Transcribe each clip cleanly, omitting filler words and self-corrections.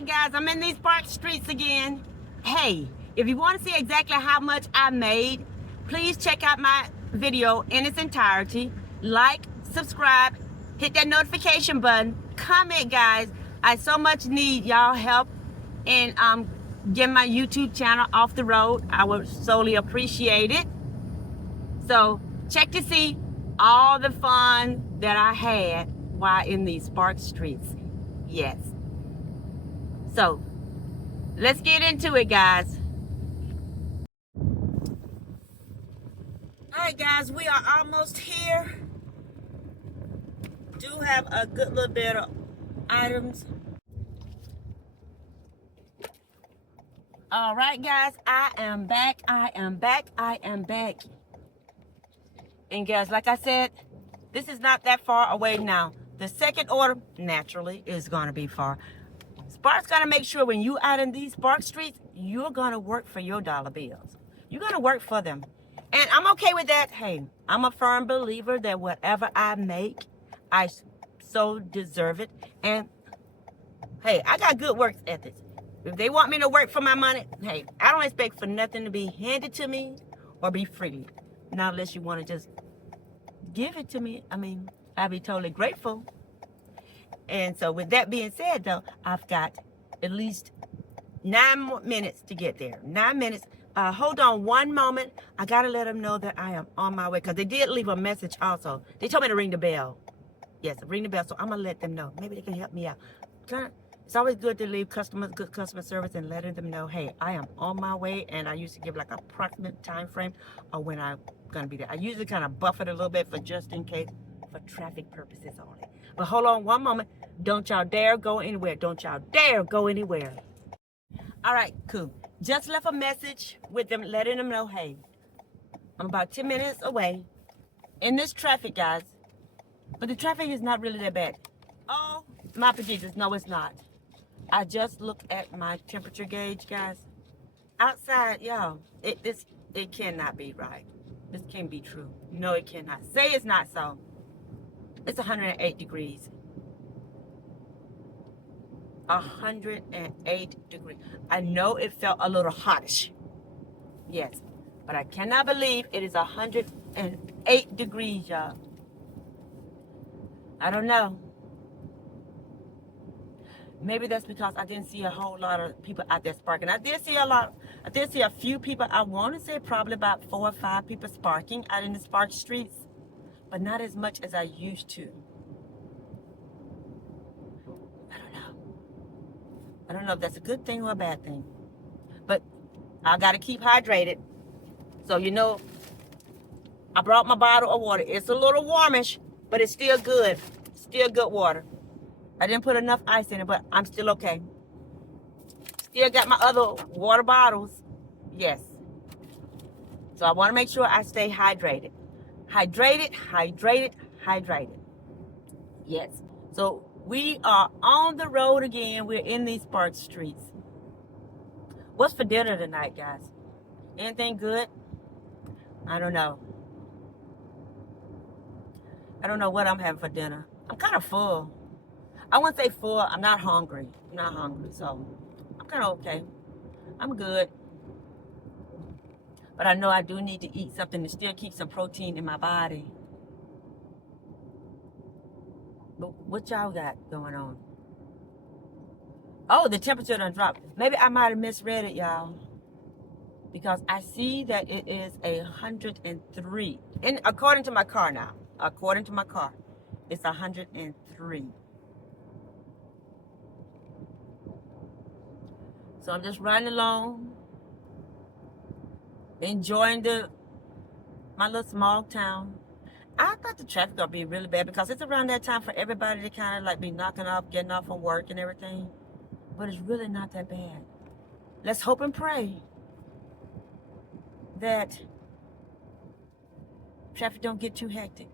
right, guys, I'm in these park streets again. Hey, if you want to see exactly how much I made, please check out my video in its entirety. Like, subscribe, hit that notification button, comment, guys. I so much need y'all help in getting my YouTube channel off the road. I would solely appreciate it. So check to see all the fun that I had while in these park streets. Yes. So let's get into it, guys. All right, guys, we are almost here. Do have a good little bit of items. All right, guys, I am back. And guys, like I said, this is not that far away now. The second order, naturally, is gonna be far. Spark's gotta make sure when you out in these Spark streets, you're gonna work for your dollar bills. You're gonna work for them. And I'm okay with that. Hey, I'm a firm believer that whatever I make, I so deserve it. And hey, I got good work ethics. If they want me to work for my money, hey, I don't expect for nothing to be handed to me or be free. Not unless you want to just give it to me. I mean, I'd be totally grateful. And so with that being said, though, I've got at least 9 more minutes to get there. 9 minutes. Hold on one moment. I got to let them know that I am on my way, because they did leave a message also. They told me to ring the bell. Yes, ring the bell. So I'm going to let them know. Maybe they can help me out. It's always good to leave good customer service and letting them know, hey, I am on my way. And I used to give like an approximate time frame of when I'm going to be there. I usually kind of buffer it a little bit for just in case, for traffic purposes only. But hold on one moment. Don't y'all dare go anywhere. Don't y'all dare go anywhere. All right, cool. Just left a message with them, letting them know, hey, I'm about 10 minutes away in this traffic, guys. But the traffic is not really that bad. Oh, my Jesus, no, it's not. I just looked at my temperature gauge, guys. Outside, y'all, it cannot be right. This can't be true. No, it cannot. Say it's not so. It's 108 degrees. 108 degrees. I know it felt a little hottish. Yes, but I cannot believe it is 108 degrees, y'all. I don't know. Maybe that's because I didn't see a whole lot of people out there sparking. I did see a few people. I want to say probably about 4 or 5 people sparking out in the Spark streets, but not as much as I used to. I don't know if that's a good thing or a bad thing, but I got to keep hydrated. So, you know, I brought my bottle of water. It's a little warmish, but it's still good. Still good water. I didn't put enough ice in it, but I'm still okay. Still got my other water bottles. Yes. So I want to make sure I stay hydrated. Hydrated. Yes. So we are on the road again. We're in these Spark streets. What's for dinner tonight, guys? Anything good? I don't know. I don't know what I'm having for dinner. I'm kind of full. I wouldn't say full. I'm not hungry. So I'm kind of okay. I'm good. But I know I do need to eat something to still keep some protein in my body. But what y'all got going on? Oh, the temperature done dropped. Maybe I might have misread it, y'all. Because I see that it is 103. And according to my car now. According to my car, it's 103. So I'm just riding along, enjoying my little small town. I thought the traffic gonna be really bad because it's around that time for everybody to kind of like be knocking off, getting off from work and everything. But it's really not that bad. Let's hope and pray that traffic don't get too hectic.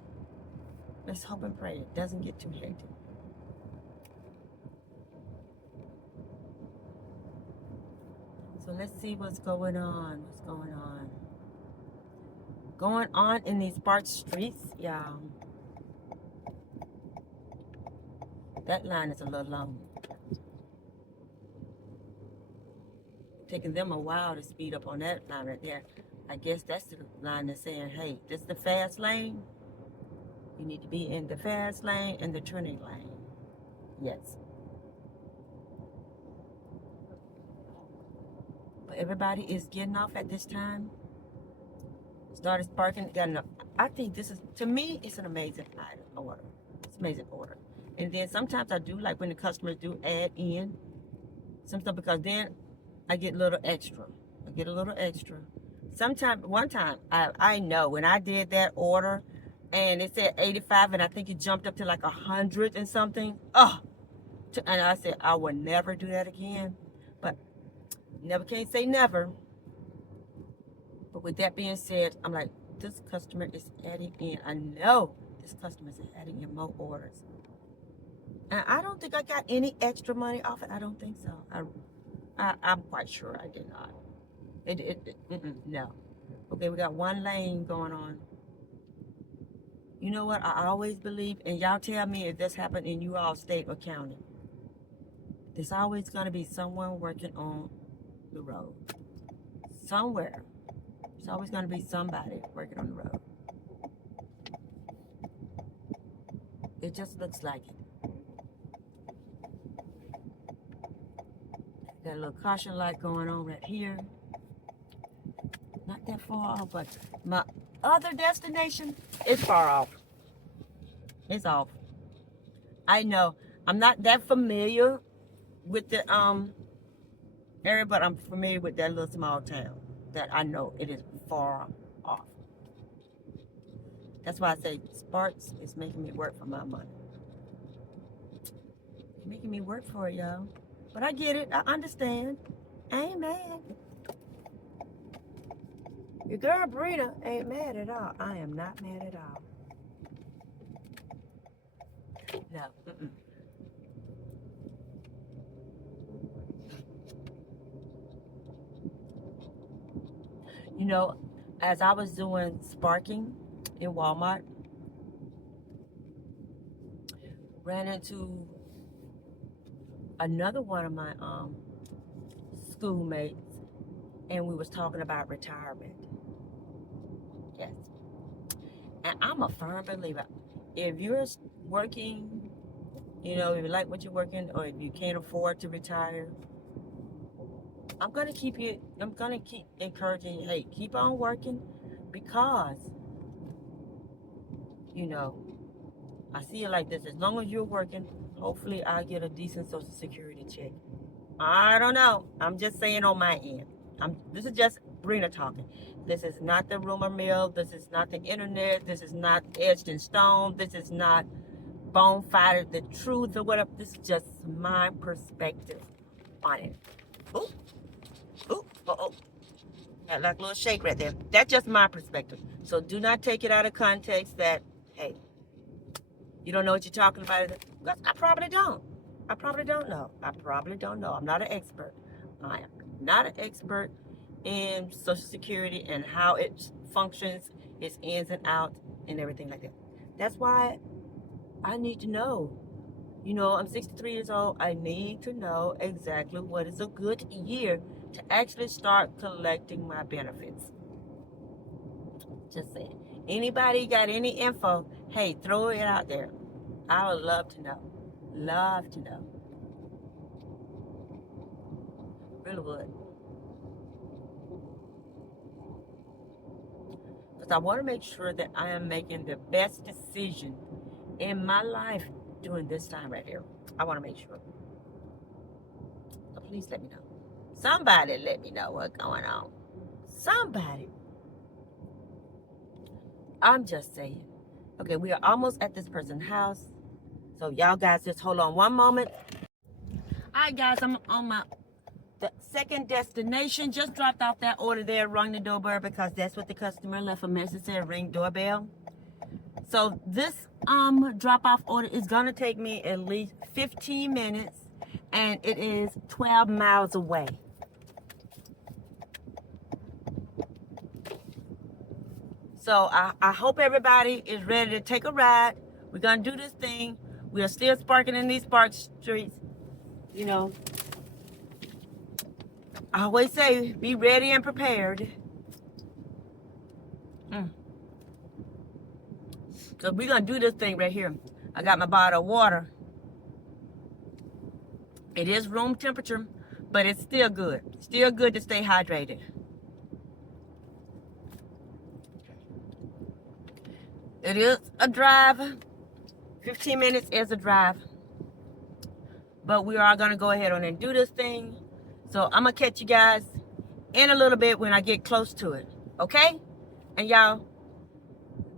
Let's hope and pray it doesn't get too hectic. So let's see what's going on. Going on in these Spark streets, y'all. That line is a little long. taking them a while to speed up on that line right there. I guess that's the line that's saying, hey, this is the fast lane. You need to be in the fast lane and the turning lane. Yes. But everybody is getting off at this time. Started sparking. I think this is, to me, it's an amazing order. It's an amazing order. And then sometimes I do like when the customers do add in some stuff, because then I get a little extra. Sometimes, one time, I know when I did that order and it said 85 and I think it jumped up to like 100 and something. Oh, and I said, I will never do that again. But never can't say never. But with that being said, I'm like, this customer is adding in. I know this customer is adding in more orders. And I don't think I got any extra money off it. I don't think so. I'm quite sure I did not. No. Okay, we got one lane going on. You know what? I always believe, and y'all tell me if this happened in you all state or county. There's always going to be someone working on the road. Somewhere. There's always going to be somebody working on the road. It just looks like it. Got a little caution light going on right here. Not that far off, but my other destination is far off. It's off. I know. I'm not that familiar with the area, but I'm familiar with that little small town that I know it is far off. That's why I say Sparks is making me work for my money. It's making me work for it, y'all. But I get it. I understand. I ain't mad. Your girl Brina ain't mad at all. I am not mad at all. No. You know, as I was doing sparking in Walmart, ran into another one of my schoolmates, and we was talking about retirement. Yes. And I'm a firm believer. If you're working, you know, if you like what you're working, or if you can't afford to retire, I'm gonna keep encouraging you, hey, keep on working, because, you know, I see it like this. As long as you're working, hopefully I'll get a decent Social Security check. I don't know. I'm just saying on my end. This is just Brina talking. This is not the rumor mill. This is not the internet. This is not etched in stone. This is not bonfire, the truth or whatever. This is just my perspective on it. Ooh. Ooh. Uh-oh. Had like a little shake right there. That's just my perspective. So do not take it out of context that, hey, you don't know what you're talking about. Because I probably don't. I probably don't know. I'm not an expert. I am not an expert in Social Security and how it functions, its ins and outs, and everything like that. That's why I need to know. You know, I'm 63 years old. I need to know exactly what is a good year to actually start collecting my benefits. Just saying. Anybody got any info? Hey, throw it out there. I would love to know. Love to know. Really would. Because I want to make sure that I am making the best decision in my life during this time right here. I want to make sure. So please let me know. Somebody let me know what's going on. Somebody. I'm just saying. Okay, we are almost at this person's house. So y'all guys just hold on one moment. All right, guys, I'm on the second destination. Just dropped off that order there, rung the doorbell because that's what the customer left a message, said ring doorbell. So this drop-off order is gonna take me at least 15 minutes, and it is 12 miles away. So I hope everybody is ready to take a ride. We're gonna do this thing. We are still sparking in these spark streets, you know. I always say, be ready and prepared. So we're going to do this thing right here. I got my bottle of water. It is room temperature, but it's still good. Still good to stay hydrated. It is a drive. 15 minutes is a drive. But we are going to go ahead on and do this thing. So I'm going to catch you guys in a little bit when I get close to it. Okay? And y'all,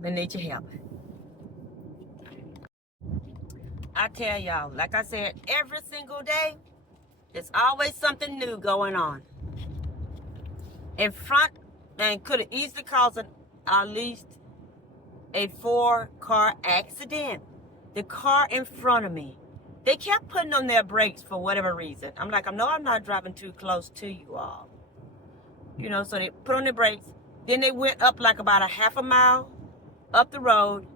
I need your help. I tell y'all, like I said, every single day, there's always something new going on. In front, and could have easily caused at least a 4-car accident. The car in front of me, they kept putting on their brakes for whatever reason. I'm like, I know I'm not driving too close to you all. You know, so they put on their brakes. Then they went up like about a half a mile up the road.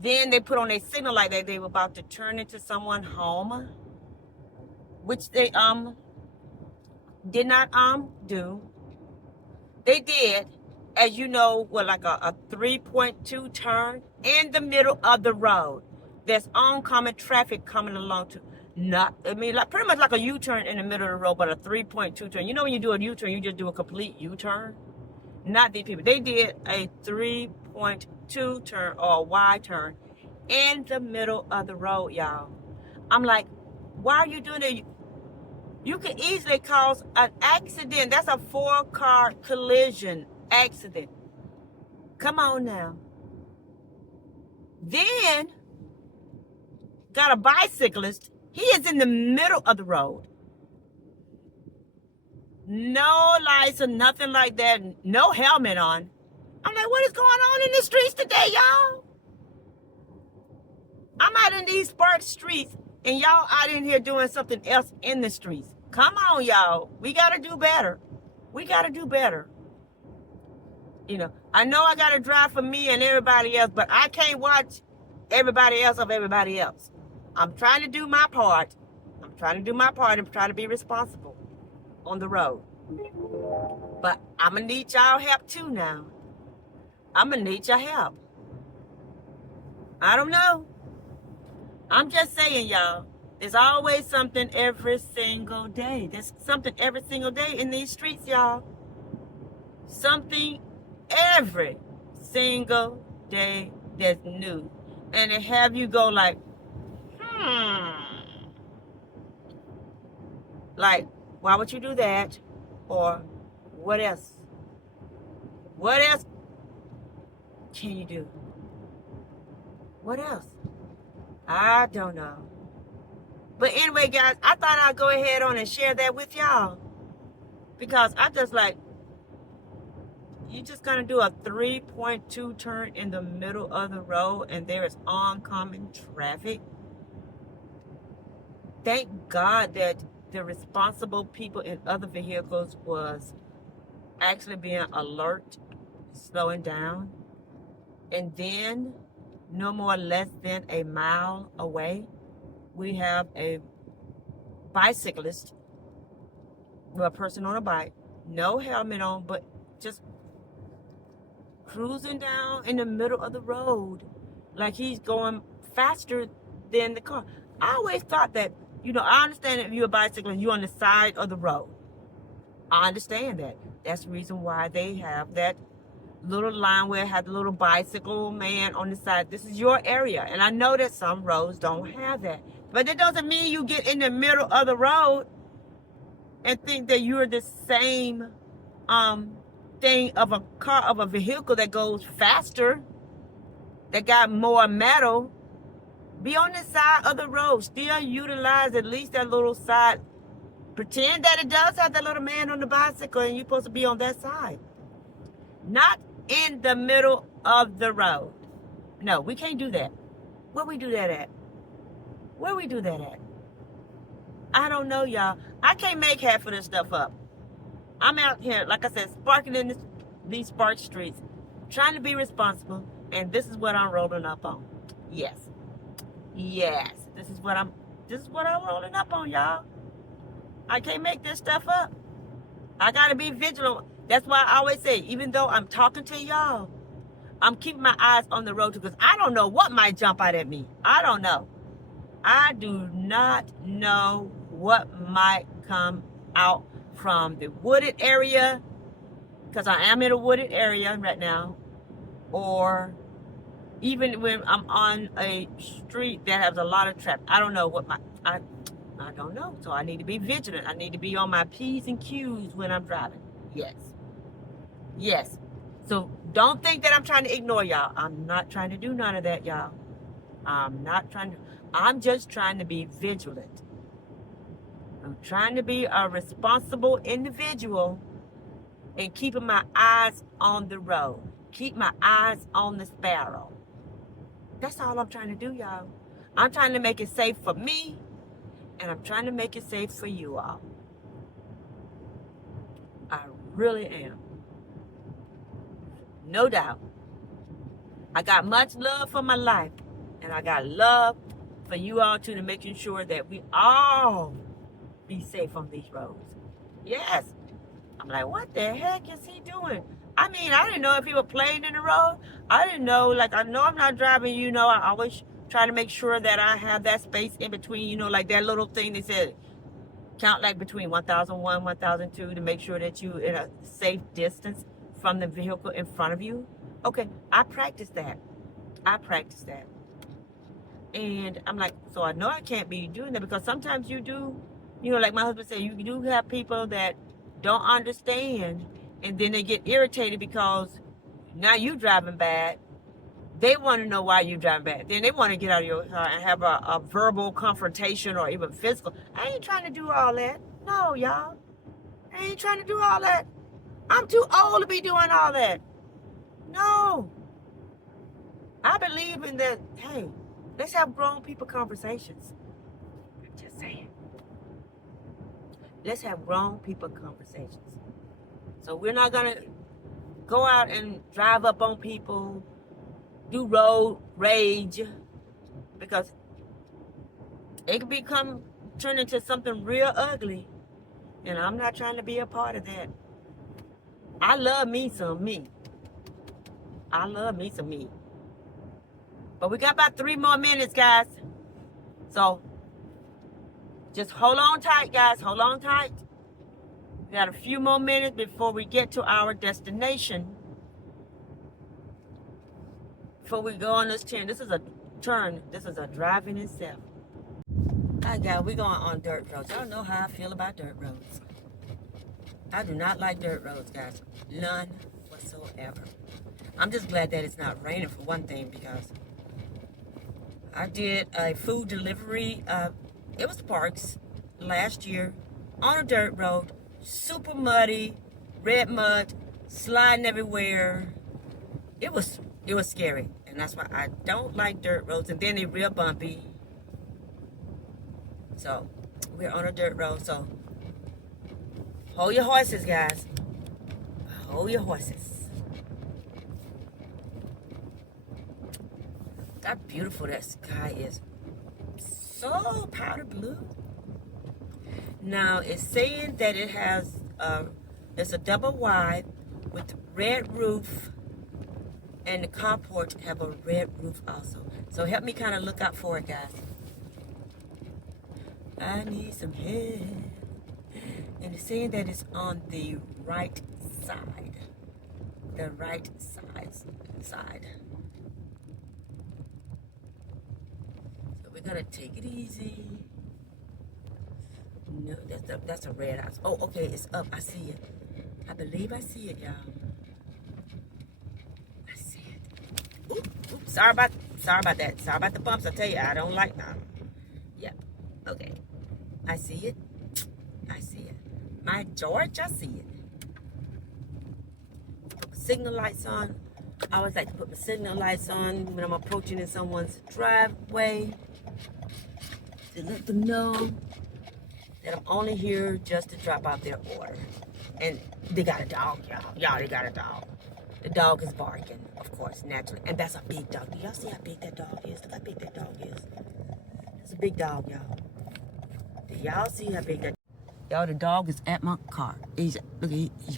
Then they put on a signal light that they were about to turn into someone's home, which they did not do. They did, as you know, well, like a 3.2 turn in the middle of the road. There's oncoming traffic coming along to like pretty much like a U-turn in the middle of the road, but a 3.2 turn. You know when you do a U-turn, you just do a complete U-turn? Not these people. They did a 3.2 turn or a Y turn in the middle of the road, y'all. I'm like, why are you doing it? You could easily cause an accident. That's a 4-car collision accident. Come on now. Then, got a bicyclist. He is in the middle of the road. No lights or nothing like that. No helmet on. I'm like, what is going on in the streets today, y'all? I'm out in these sparse streets, and y'all out in here doing something else in the streets. Come on, y'all. We got to do better. We got to do better. You know, I know I got to drive for me and everybody else, but I can't watch everybody else of everybody else. I'm trying to do my part. I'm trying to do my part and try to be responsible on the road. But I'm going to need y'all help too now. I'm going to need your help. I don't know. I'm just saying, y'all, there's always something every single day. There's something every single day in these streets, y'all. Something every single day that's new. And it have you go like, like, why would you do that? Or what else? What else can you do? What else? I don't know. But anyway, guys, I thought I'd go ahead on and share that with y'all. Because I just like, you just gonna do a 3.2 turn in the middle of the road and there is oncoming traffic. Thank God that the responsible people in other vehicles was actually being alert, slowing down. And then, no more less than a mile away, we have a bicyclist, a person on a bike, no helmet on, but just cruising down in the middle of the road like he's going faster than the car. I always thought that, you know, I understand if you're a bicyclist, you're on the side of the road. I understand that. That's the reason why they have that little line where it has the little bicycle man on the side. This is your area. And I know that some roads don't have that. But that doesn't mean you get in the middle of the road and think that you're the same thing of a car, of a vehicle that goes faster, that got more metal. Be on the side of the road. Still utilize at least that little side. Pretend that it does have that little man on the bicycle and you're supposed to be on that side. Not in the middle of the road. No, we can't do that. Where we do that at? Where we do that at? I don't know, y'all. I can't make half of this stuff up. I'm out here, like I said, sparking in these spark streets, trying to be responsible, and this is what I'm rolling up on. Yes. Yes. This is what I'm rolling up on, y'all. I can't make this stuff up. I gotta be vigilant. That's why I always say, even though I'm talking to y'all, I'm keeping my eyes on the road because I don't know what might jump out at me. I don't know. I do not know what might come out from the wooded area, because I am in a wooded area right now, or even when I'm on a street that has a lot of traffic. I don't know what I don't know. So I need to be vigilant. I need to be on my P's and Q's when I'm driving. Yes. Yes. So don't think that I'm trying to ignore y'all. I'm not trying to do none of that, y'all. I'm just trying to be vigilant. I'm trying to be a responsible individual and keeping my eyes on the road. Keep my eyes on the sparrow. That's all I'm trying to do, y'all. I'm trying to make it safe for me, and I'm trying to make it safe for you all. I really am. No doubt. I got much love for my life, and I got love for you all too, to making sure that we all be safe on these roads. Yes. I'm like, what the heck is he doing? I mean, I didn't know if he was playing in the road. I didn't know, like, I know I'm not driving, you know, I always try to make sure that I have that space in between, you know, like that little thing they said, count like between 1001, 1002 to make sure that you in a safe distance from the vehicle in front of you. Okay, I practice that. And I'm like, so I know I can't be doing that, because sometimes you do, you know, like my husband said, you do have people that don't understand, and then they get irritated because now you driving bad. They want to know why you driving bad. Then they want to get out of your car and have a verbal confrontation or even physical. I ain't trying to do all that. No, y'all. I ain't trying to do all that. I'm too old to be doing all that. No. I believe in that, hey, let's have grown people conversations. I'm just saying. Let's have grown people conversations. So we're not going to go out and drive up on people, do road rage, because it can turn into something real ugly. And I'm not trying to be a part of that. I love me some me. I love me some me. But we got about 3 more minutes, guys. So just hold on tight, guys. Hold on tight. We got a few more minutes before we get to our destination. Before we go on this turn. This is a turn. This is a drive in itself. Hi, guys. We're going on dirt roads. Y'all know how I feel about dirt roads. I do not like dirt roads, guys. None whatsoever. I'm just glad that it's not raining, for one thing, because I did a food delivery. It was Parks last year on a dirt road, super muddy, red mud, sliding everywhere. It was scary, and that's why I don't like dirt roads. And then they're real bumpy. So we're on a dirt road. So hold your horses, guys. Hold your horses. How beautiful that sky is. So powder blue. Now it's saying that it has it's a double wide with red roof, and the carport have a red roof also. So help me kind of look out for it, guys. I need some help. And it's saying that it's on the right side. The right side. So we're gonna take it easy. No, that's a red house. Oh, okay, it's up. I see it. I believe I see it, y'all. I see it. Oops. Sorry about that. Sorry about the bumps. I tell you, I don't like them. Yep. Okay. I see it. I see it. My George, I see it. Put my signal lights on. I always like to put my signal lights on when I'm approaching in someone's driveway to let them know that I'm only here just to drop out their order. And they got a dog, y'all. Y'all, they got a dog. The dog is barking, of course, naturally. And that's a big dog. Do y'all see how big that dog is? Look how big that dog is. It's a big dog, y'all. Do y'all see how big that? Y'all, the dog is at my car. He's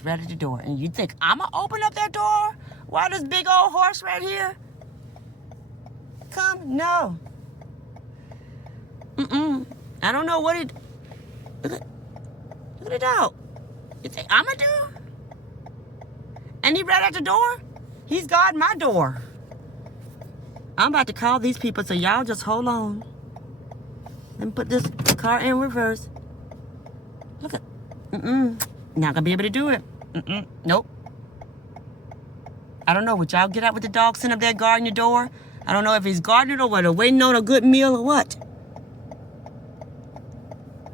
right at the door. And you think I'm gonna open up that door? Why this big old horse right here? Come, no. I don't know what it. Look at the dog. You think I'm gonna do? And he right at the door? He's guarding my door. I'm about to call these people, so y'all just hold on. Let me put this car in reverse. Look at, not gonna be able to do it. Nope. I don't know, would y'all get out with the dog sitting up there guarding your door? I don't know if he's guarding it or whether waiting on a good meal or what.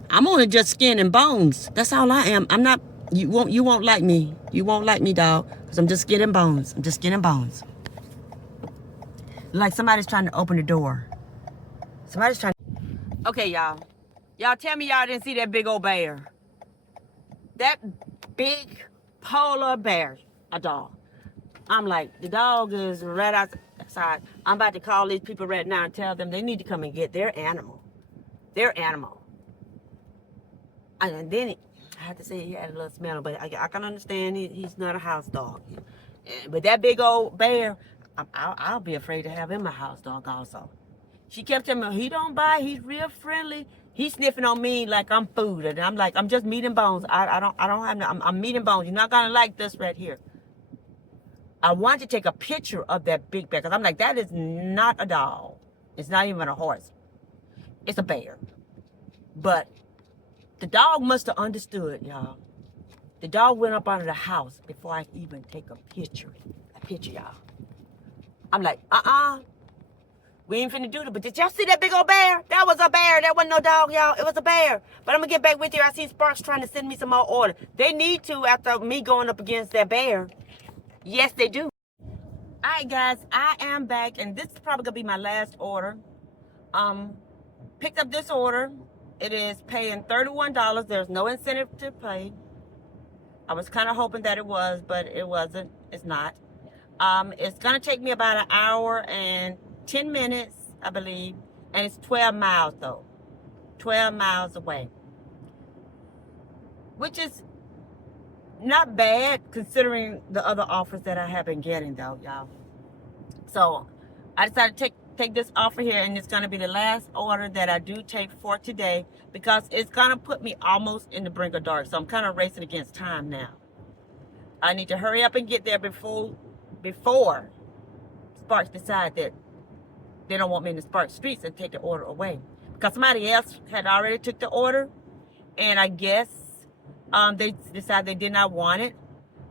I'm only just skin and bones. That's all I am. I'm not, you won't like me. You won't like me, dog, because I'm just skin and bones. I'm just skin and bones. Like somebody's trying to open the door. Somebody's trying. Okay, y'all. Y'all tell me y'all didn't see that big old bear. That big polar bear, a dog. I'm like, the dog is right outside. I'm about to call these people right now and tell them they need to come and get their animal. Their animal. And then I have to say he had a little smell, but I can understand he's not a house dog. But that big old bear, I'll be afraid to have him a house dog also. She kept telling me, he don't bite, he's real friendly. He's sniffing on me like I'm food. And I'm like, I'm just meat and bones. I don't have no, I'm meat and bones. You're not gonna like this right here. I want to take a picture of that big bear, because I'm like, that is not a dog. It's not even a horse. It's a bear. But the dog must have understood, y'all. The dog went up out of the house before I even take a picture. Y'all. I'm like, we ain't finna do it. But did y'all see that big old bear? That was a bear. That wasn't no dog, y'all. It was a bear. But I'm gonna get back with you. I see Sparks trying to send me some more order. They need to after me going up against that bear. Yes, they do. All right, guys, I am back, and this is probably gonna be my last order. Picked up this order. It is paying $31. There's no incentive to pay. I was kind of hoping that it was, but it wasn't. It's not. It's gonna take me about an hour and 10 minutes, I believe, and it's 12 miles though. 12 miles away, which is not bad considering the other offers that I have been getting though, y'all. So I decided to take this offer here, and it's gonna be the last order that I do take for today, because it's gonna put me almost in the brink of dark. So I'm kind of racing against time now. I need to hurry up and get there before Sparks decide that they don't want me in the Sparks streets and take the order away, because somebody else had already took the order, and I guess they decided they did not want it,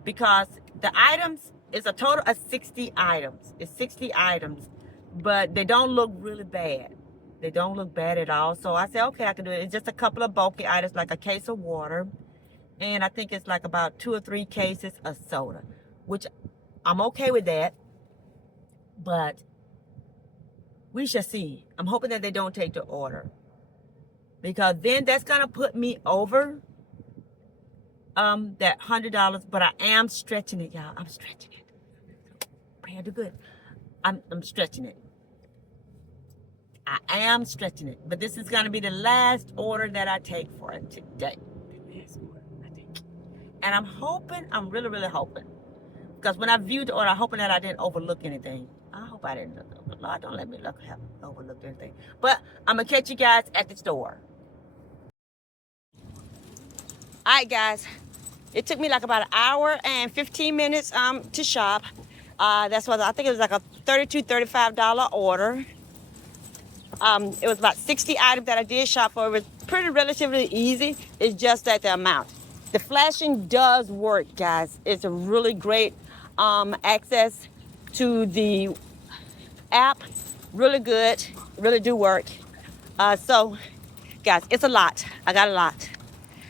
because the items is a total of 60 items. It's 60 items, but they don't look really bad. They don't look bad at all. So I said, okay, I can do it. It's just a couple of bulky items, like a case of water, and I think it's like about 2 or 3 cases of soda, which I'm okay with that, but we shall see. I'm hoping that they don't take the order, because then that's gonna put me over that $100. But I am stretching it, y'all. I'm stretching it. Pray I do good. I'm stretching it. I am stretching it. But this is gonna be the last order that I take for it today. The last order I take. And I'm hoping, I'm really, really hoping, because when I viewed the order, I'm hoping that I didn't overlook anything. I hope I didn't look. Lord, don't let me have overlooked anything. But I'm gonna catch you guys at the store. All right, guys. It took me like about an hour and 15 minutes to shop. That's what I think it was like a $32, $35 order. It was about 60 items that I did shop for. It was pretty relatively easy. It's just that the amount. The flashing does work, guys. It's a really great access to the app. Really good. Really do work. So, guys, it's a lot. I got a lot.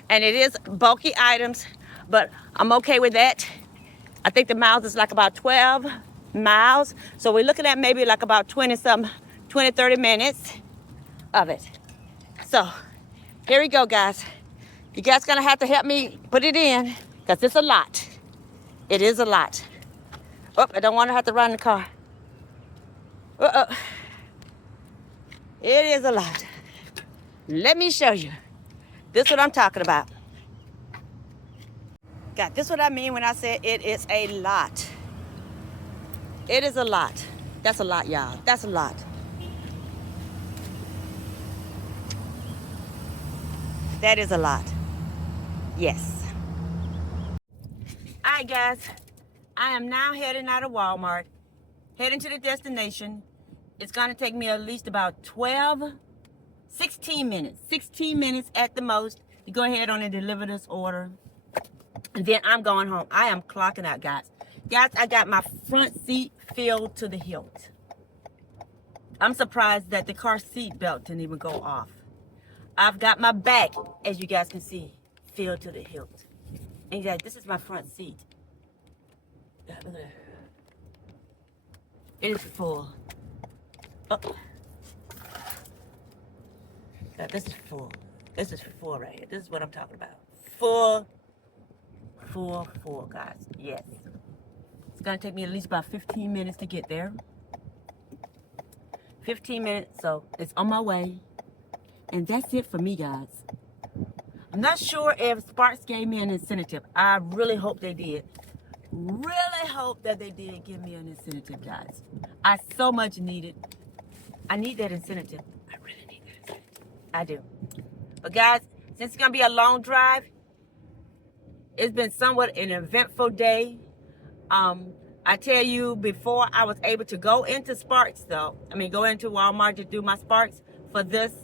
And it is bulky items, but I'm okay with that. I think the miles is like about 12 miles. So we're looking at maybe like about 20, 30 minutes of it. So here we go, guys. You guys gonna have to help me put it in, because it's a lot. It is a lot. Oh, I don't want to have to run the car. It is a lot. Let me show you. This is what I'm talking about. God, this is what I mean when I say it is a lot. It is a lot. That's a lot, y'all. That's a lot. That is a lot. Yes. All right, guys. I am now heading out of Walmart, heading to the destination. It's going to take me at least about 16 minutes. 16 minutes at the most to go ahead on and deliver this order. And then I'm going home. I am clocking out, guys. Guys, I got my front seat filled to the hilt. I'm surprised that the car seat belt didn't even go off. I've got my back, as you guys can see, filled to the hilt. And guys, this is my front seat. It is full. Oh. God, this is full. This is full right here. This is what I'm talking about. Full, guys. Yes. It's gonna take me at least about 15 minutes to get there. 15 minutes, so it's on my way. And that's it for me, guys. I'm not sure if Sparks gave me an incentive. I really hope they did. Really hope that they did give me an incentive, guys. I so much need it. I need that incentive. I really need that incentive. I do. But guys, since it's gonna be a long drive, it's been somewhat an eventful day. I tell you, before I was able to go into Sparks, though, go into Walmart to do my Sparks for this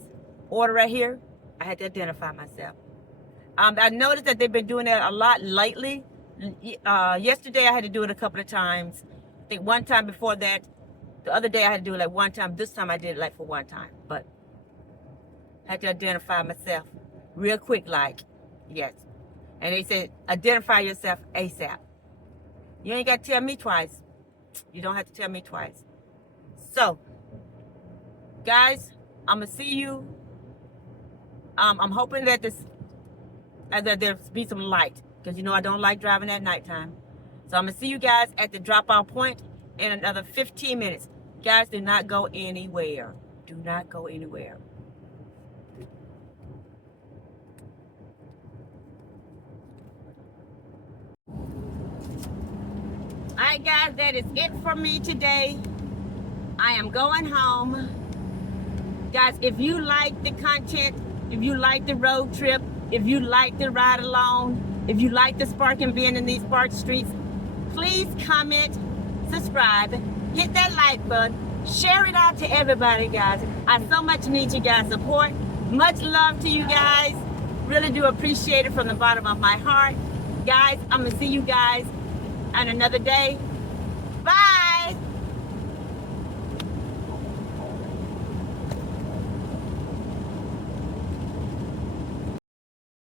order right here, I had to identify myself. I noticed that they've been doing that a lot lately. Yesterday I had to do it a couple of times. I think one time before that. The other day I had to do it like one time. This time I did it like for one time. But I had to identify myself real quick, like, yes. And they said, identify yourself ASAP. You ain't got to tell me twice. You don't have to tell me twice. So, guys, I'm going to see you. I'm hoping that there'll be some light. Because, I don't like driving at nighttime. So, I'm going to see you guys at the drop-off point in another 15 minutes. Guys, do not go anywhere. Do not go anywhere. Alright guys, that is it for me today. I am going home. Guys, if you like the content, if you like the road trip, if you like the ride along, if you like the sparking being in these Spark streets, please comment, subscribe, hit that like button, share it out to everybody, guys. I so much need you guys' support. Much love to you guys. Really do appreciate it from the bottom of my heart. Guys, I'm going to see you guys on another day. Bye.